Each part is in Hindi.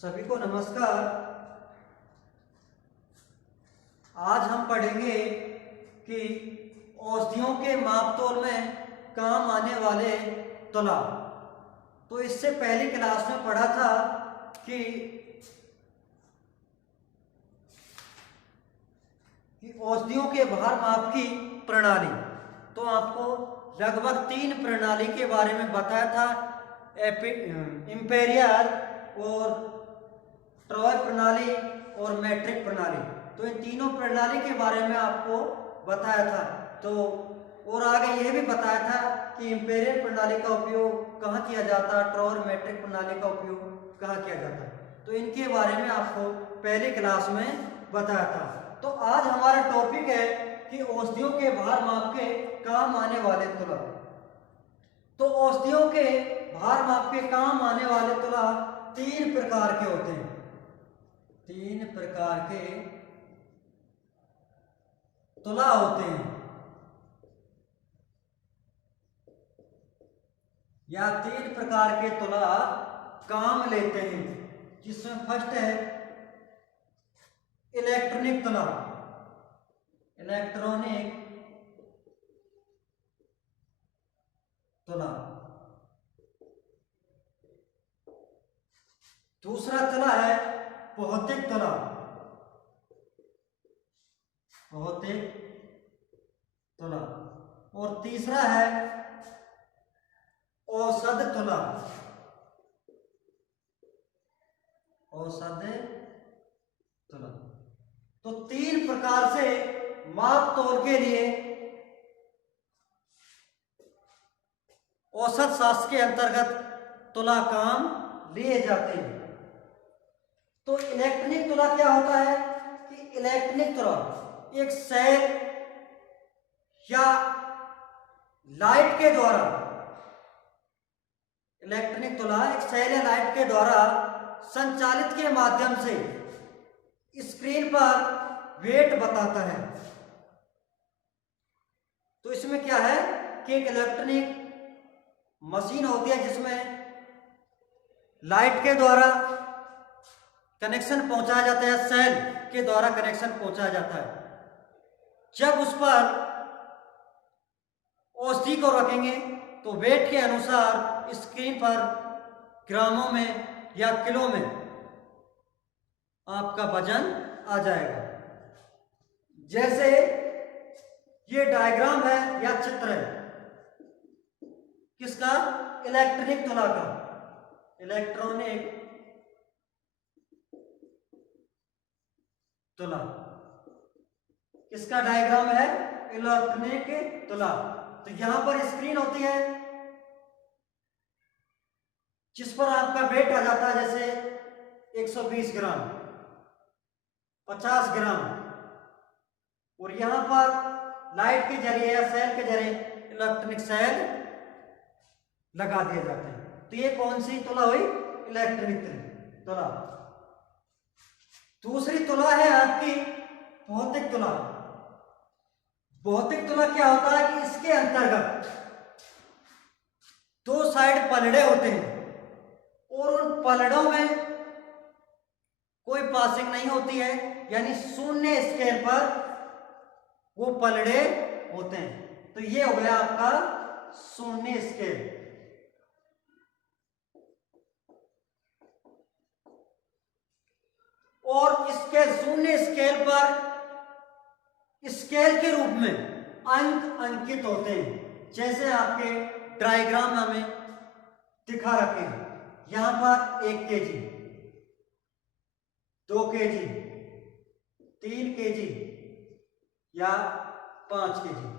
सभी को नमस्कार। आज हम पढ़ेंगे कि औषधियों के मापतोल में काम आने वाले तुला। तो इससे पहली क्लास में पढ़ा था कि औषधियों के भार माप की प्रणाली। तो आपको लगभग 3 प्रणाली के बारे में बताया था, इम्पेरियल और ट्रॉय प्रणाली और मैट्रिक प्रणाली। तो इन तीनों प्रणाली के बारे में आपको बताया था। तो और आगे यह भी बताया था कि इम्पेरियल प्रणाली का उपयोग कहाँ किया जाता है, ट्रॉय और मैट्रिक प्रणाली का उपयोग कहाँ किया जाता है। तो इनके बारे में आपको पहली क्लास में बताया था। तो आज हमारा टॉपिक है कि औषधियों के भार माप के काम आने वाले तुला। तो औषधियों के भार माप के काम आने वाले तुला 3 प्रकार के होते हैं। 3 प्रकार के तुला होते हैं या 3 प्रकार के तुला काम लेते हैं, जिसमें फर्स्ट है इलेक्ट्रॉनिक तुला। इलेक्ट्रॉनिक तुला। दूसरा तुला है भौतिक तुला। भौतिक तुला। और तीसरा है औषध तुला। औषध तुला। तो 3 प्रकार से माप तोल के लिए औसत शास्त्र के अंतर्गत तुला काम लिए जाते हैं। तो इलेक्ट्रॉनिक तुला क्या होता है कि इलेक्ट्रॉनिक तुला एक सेल या लाइट के द्वारा, इलेक्ट्रॉनिक तुला एक सेल या लाइट के द्वारा संचालित के माध्यम से स्क्रीन पर वेट बताता है। तो इसमें क्या है कि एक इलेक्ट्रॉनिक मशीन होती है जिसमें लाइट के द्वारा कनेक्शन पहुंचाया जाता है, सेल के द्वारा कनेक्शन पहुंचाया जाता है। जब उस पर औषधि को रखेंगे तो वेट के अनुसार स्क्रीन पर ग्रामों में या किलो में आपका वजन आ जाएगा। जैसे ये डायग्राम है या चित्र है किसका, इलेक्ट्रॉनिक तुला का। इलेक्ट्रॉनिक तुला किसका डायग्राम है, इलेक्ट्रॉनिक तुला। तो यहां पर स्क्रीन होती है जिस पर आपका वेट आ जाता है, जैसे 120 ग्राम, 50 ग्राम। और यहां पर लाइट के जरिए या सेल के जरिए इलेक्ट्रॉनिक सेल लगा दिए जाते हैं। तो ये कौन सी तुला हुई, इलेक्ट्रॉनिक तुला। दूसरी तुला है आपकी भौतिक तुला। भौतिक तुला क्या होता है कि इसके अंतर्गत 2 साइड पलड़े होते हैं और उन पलड़ों में कोई पासिंग नहीं होती है, यानी शून्य स्केल पर वो पलड़े होते हैं। तो ये हो गया आपका शून्य स्केल। और इसके शून्य स्केल पर स्केल के रूप में अंक अंकित होते हैं, जैसे आपके डायग्राम में हमें दिखा रखे हैं। यहां पर 1 केजी, 2 केजी, 3 केजी या 5 केजी।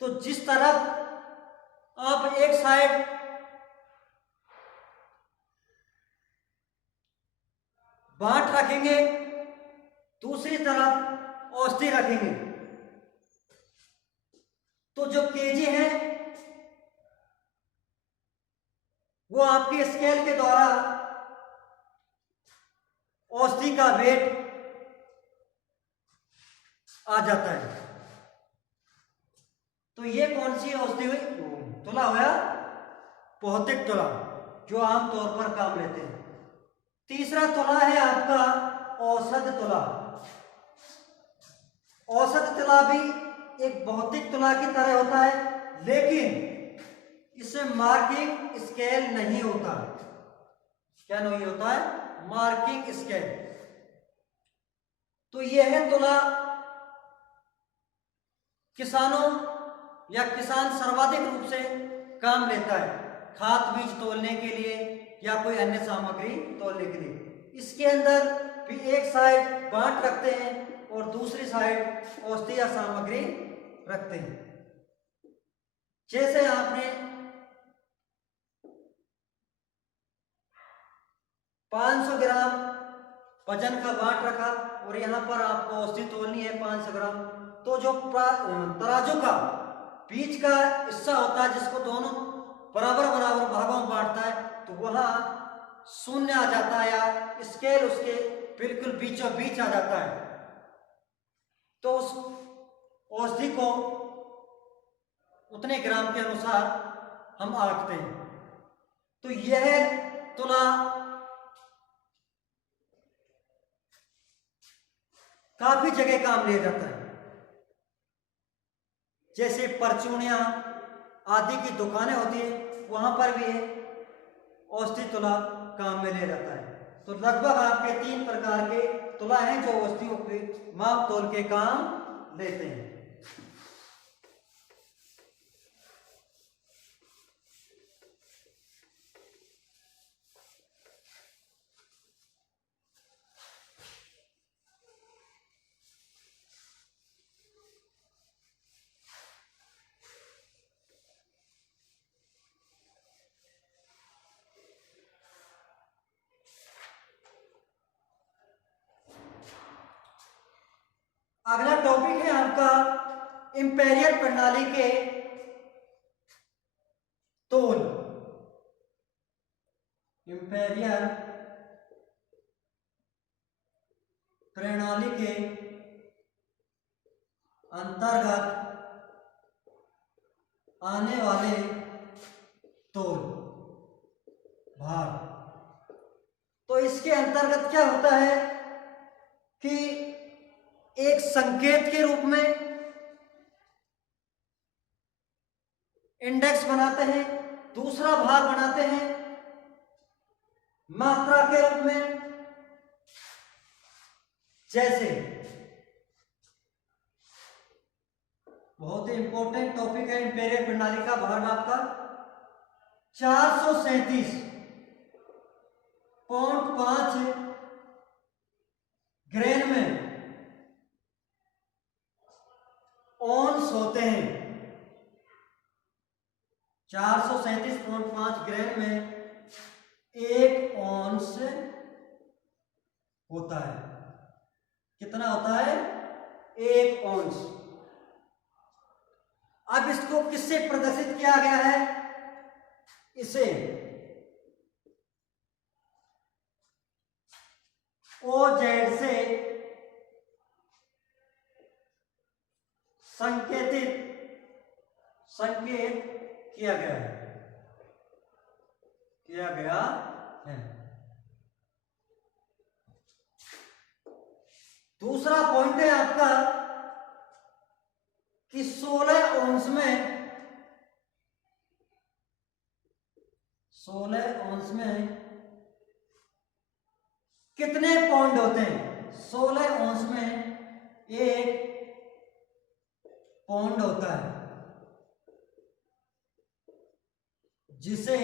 तो जिस तरफ आप एक साइड बाट रखेंगे, दूसरी तरफ औषधि रखेंगे, तो जो केजी है वो आपके स्केल के द्वारा औषधि का वेट आ जाता है। तो ये कौन सी औषधि हुई, तुला हुआ भौतिक तुला, जो आमतौर पर काम लेते हैं। तीसरा तुला है आपका औसत तुला। औसत तुला भी एक भौतिक तुला की तरह होता है, लेकिन इसमें मार्किंग स्केल नहीं होता। क्या नहीं होता है? Marking scale. तो यह है तुला किसानों या किसान सर्वाधिक रूप से काम लेता है, खाद बीज तोलने के लिए या कोई अन्य सामग्री तोलने के लिए। इसके अंदर भी एक साइड गांठ रखते हैं और दूसरी साइड औषधीय सामग्री रखते हैं। जैसे आपने 500 ग्राम वजन का गांठ रखा और यहाँ पर आपको औषधि तोलनी है 500 ग्राम, तो जो तराजू का बीच का हिस्सा होता है जिसको दोनों बराबर बराबर भागों में बांटता है, तो वहां शून्य आ जाता है या स्केल उसके बिल्कुल बीचों बीच आ जाता है। तो उस औषधि को उतने ग्राम के अनुसार हम आंकते हैं। तो यह तुला काफी जगह काम लिया जाता है, जैसे परचूनियां आदि की दुकानें होती है, वहां पर भी औषधि तुला काम में लिया जाता है। तो लगभग आपके 3 प्रकार के तुला हैं जो औषधियों के माप तोल के काम लेते हैं। अगला टॉपिक है आपका इंपीरियल प्रणाली के तोल। इंपीरियल प्रणाली के अंतर्गत आने वाले तोल भार। तो इसके अंतर्गत क्या होता है कि एक संकेत के रूप में इंडेक्स बनाते हैं, दूसरा भार बनाते हैं मात्रा के रूप में। जैसे बहुत ही इंपॉर्टेंट टॉपिक है इंपीरियल प्रणाली का भार माप का, 437.5 ग्रेन में ऑन्स होते हैं। 437.5 ग्रेन में 1 ऑन्स होता है। कितना होता है? 1 ऑन्स। अब इसको किससे प्रदर्शित किया गया है? इसे OZ से संकेत किया गया है। दूसरा पॉइंट है आपका कि 16 ऑन्स में कितने पौंड होते हैं? 16 ऑन्स में 1 पौंड होता है, जिसे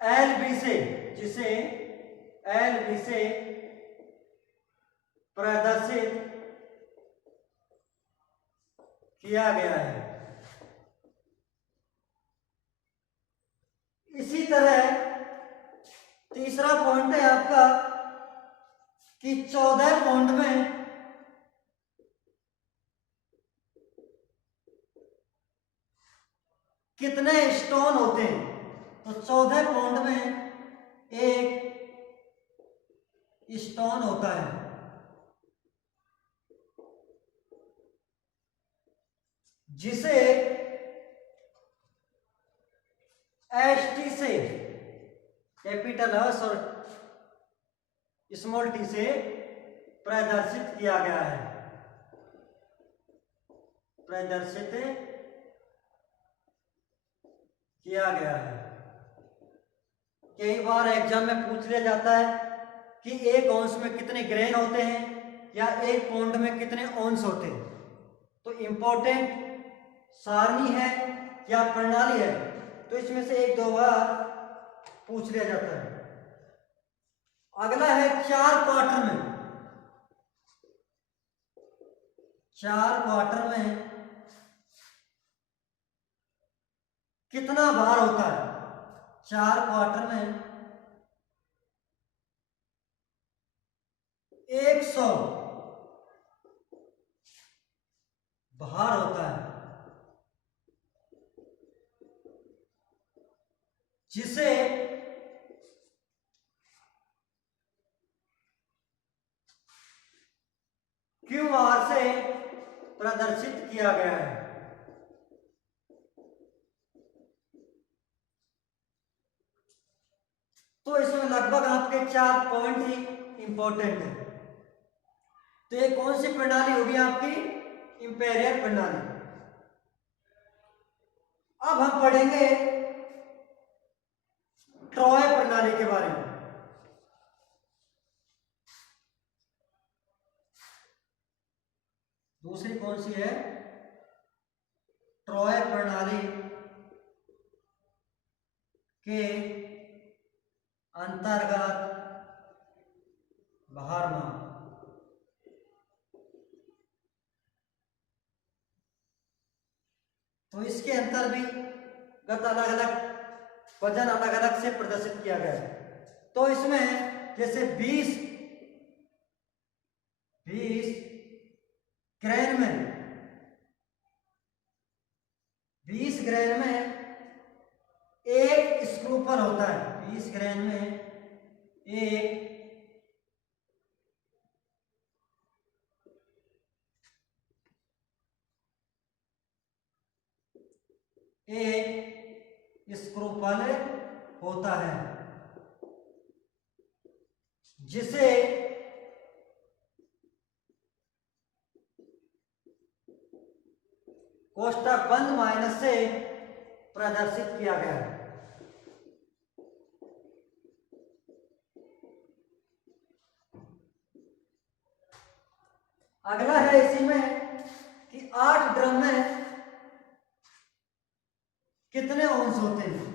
LB से प्रदर्शित किया गया है। इसी तरह तीसरा पॉइंट है आपका कि 14 पौंड में कितने स्टोन होते हैं? तो 14 पौंड में 1 स्टोन होता है, जिसे एच टी से, कैपिटल एस और स्मॉल टी से प्रदर्शित किया गया है, प्रदर्शित किया गया है। कई बार एग्जाम में पूछ लिया जाता है कि एक औंस में कितने ग्रेन होते हैं या एक पौंड में कितने औंस होते हैं। तो इंपॉर्टेंट सारणी है या प्रणाली है, तो इसमें से एक दो बार पूछ लिया जाता है। अगला है 4 क्वार्टर में, 4 क्वार्टर में कितना भार होता है। 4 क्वार्टर में 100 भार होता है, जिसे क्यूआर से प्रदर्शित किया गया है। तो इसमें लगभग आपके 4 पॉइंट ही इंपॉर्टेंट है। तो ये कौन सी प्रणाली होगी आपकी? इंपीरियल प्रणाली। अब हम पढ़ेंगे ट्रॉय प्रणाली के बारे में। दूसरी कौन सी है? ट्रॉय प्रणाली के अंतर्गत भारमाप। तो इसके अंतर भी गत अलग अलग वजन अलग अलग से प्रदर्शित किया गया है। तो इसमें जैसे 20 ग्रेन में 20 ग्रेन में एक स्क्रू पर होता है। 20 ग्रेन में एक स्क्रू पर होता है, जिसे कोष्टक बंद माइनस से प्रदर्शित किया गया है। अगला है इसी में कि 8 ड्रम में कितने औंस होते हैं।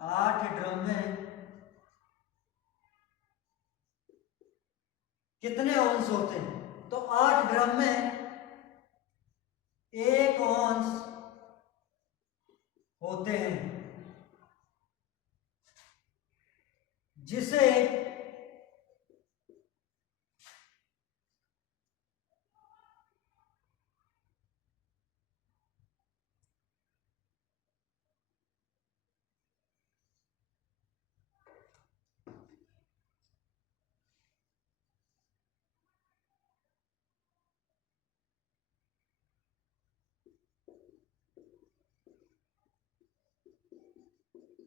आठ ड्रम में कितने औंस होते हैं? तो 8 ड्रम में 1 औंस होते हैं, जिसे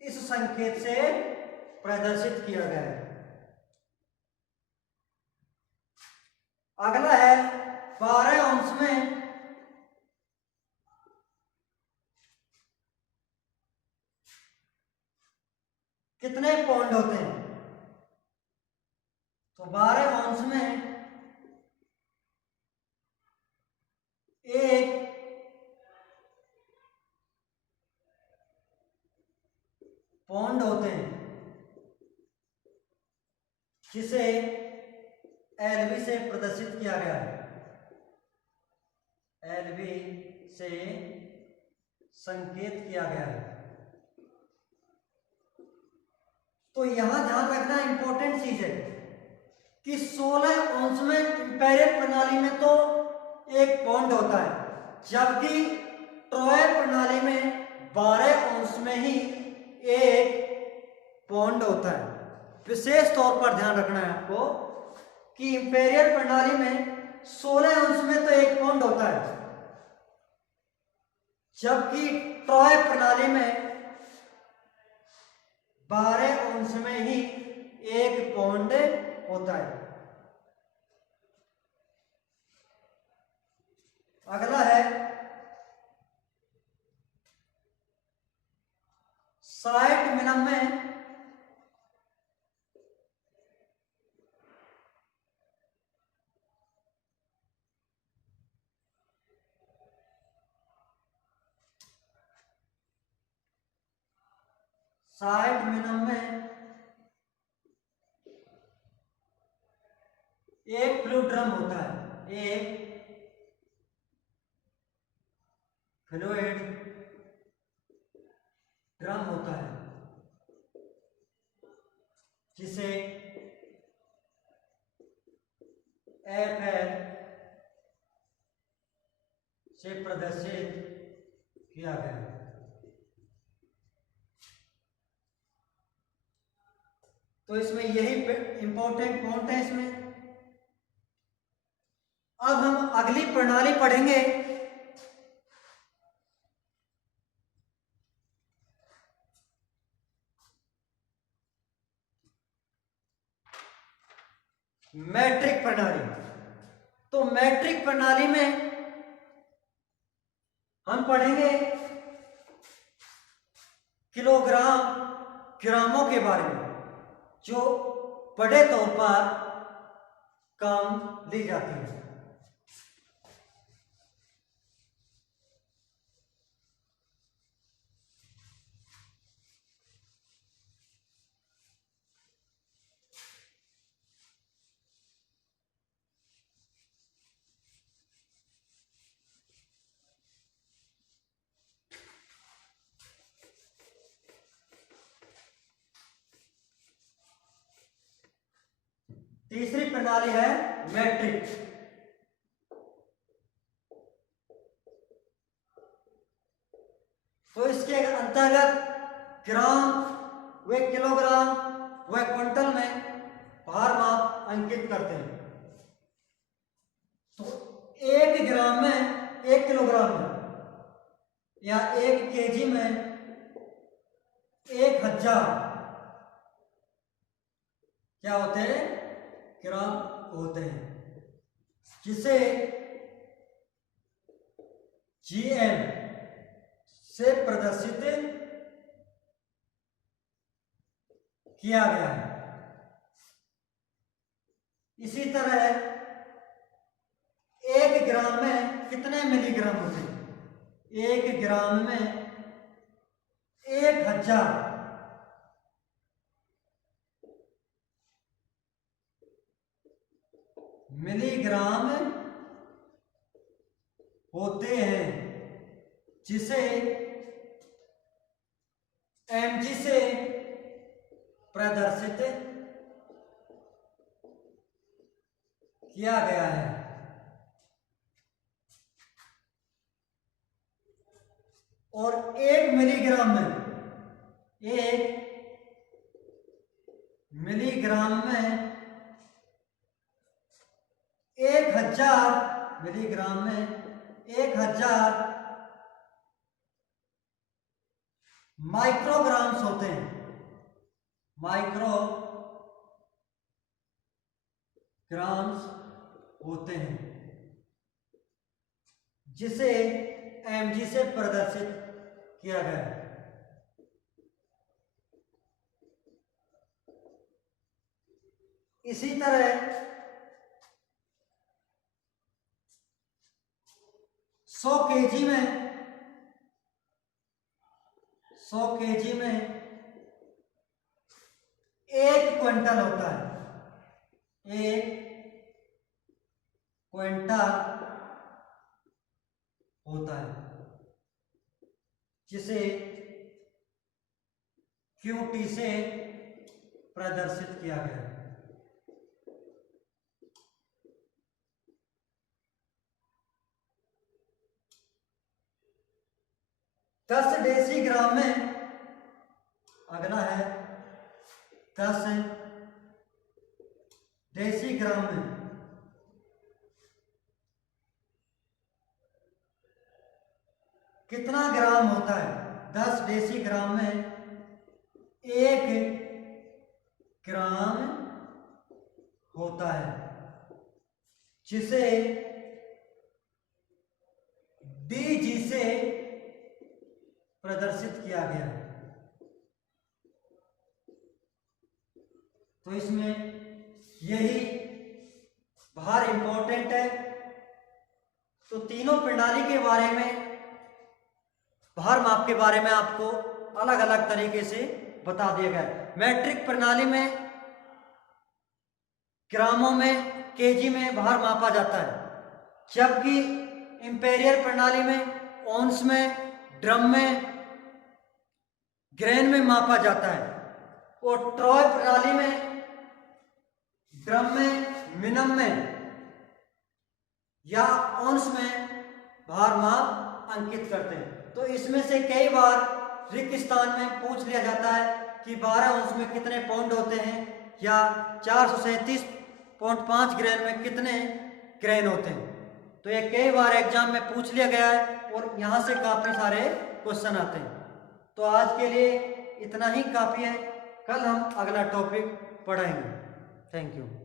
इस संकेत से प्रदर्शित किया गया है। अगला है 12 औंस में कितने पौंड होते हैं? तो 12 औंस में एक पौंड होते हैं, जिसे एलवी से प्रदर्शित किया गया है। एलवी से संकेत किया गया है। तो यहां ध्यान रखना इंपॉर्टेंट चीज है कि 16 औंस में इंपीरियल प्रणाली में तो 1 पौंड होता है, जबकि ट्रॉय प्रणाली में 12 औंस में ही 1 पौंड होता है। विशेष तौर पर ध्यान रखना है आपको कि इंपेरियल प्रणाली में 16 अंश में तो 1 पाउंड होता है, जबकि ट्रॉय प्रणाली में 12 अंश में ही 1 पाउंड होता है। अगला है साइट मिनम में एक फ्लूइड ड्रम होता है, एक फ्लूइड ड्रम होता है जिसे FL से प्रदर्शित किया गया है। तो इसमें यही इंपॉर्टेंट पॉइंट है इसमें। अब हम अगली प्रणाली पढ़ेंगे, मैट्रिक प्रणाली। तो मैट्रिक प्रणाली में हम पढ़ेंगे किलोग्राम, ग्रामों के बारे में, जो बड़े तौर पर काम ली जाती है। तीसरी प्रणाली है मैट्रिक। तो इसके अंतर्गत ग्राम व किलोग्राम व क्विंटल में भार माप अंकित करते हैं। तो 1 ग्राम में, 1 किलोग्राम में या 1 केजी में 1000 क्या होते हैं, ग्राम होते हैं, जिसे GM से प्रदर्शित किया गया है। इसी तरह 1 ग्राम में कितने मिलीग्राम होते हैं? 1 ग्राम में 1000 मिलीग्राम होते हैं, जिसे mg से प्रदर्शित किया गया है। और 1 मिलीग्राम में 1000 मिलीग्राम में 1000 माइक्रोग्राम्स होते हैं, माइक्रोग्राम्स होते हैं, जिसे mg से प्रदर्शित किया गया है। इसी तरह 100 केजी में 1 क्विंटल होता है, 1 क्विंटल होता है, जिसे QT से प्रदर्शित किया गया है। दस डेसीग्राम में, अगला है 10 डेसीग्राम में कितना ग्राम होता है? 10 डेसीग्राम में 1 ग्राम होता है, जिसे dg से प्रदर्शित किया गया है। तो इसमें यही भार इंपॉर्टेंट है। तो तीनों प्रणाली के बारे में, भार माप के बारे में आपको अलग अलग तरीके से बता दिया गया है। मैट्रिक प्रणाली में ग्रामों में, केजी में भार मापा जाता है, जबकि इंपीरियल प्रणाली में ओंस में, ड्रम में, ग्रेन में मापा जाता है। और ट्रॉय प्रणाली में ड्रम में, मिनम में या ओंस में भार माप अंकित करते हैं। तो इसमें से कई बार रिक्त स्थान में पूछ लिया जाता है कि 12 ओंस में कितने पाउंड होते हैं, या 437.5 ग्रेन में कितने ग्रेन होते हैं। तो ये कई बार एग्जाम में पूछ लिया गया है और यहाँ से काफ़ी सारे क्वेश्चन आते हैं। तो आज के लिए इतना ही काफ़ी है, कल हम अगला टॉपिक पढ़ेंगे। Thank you.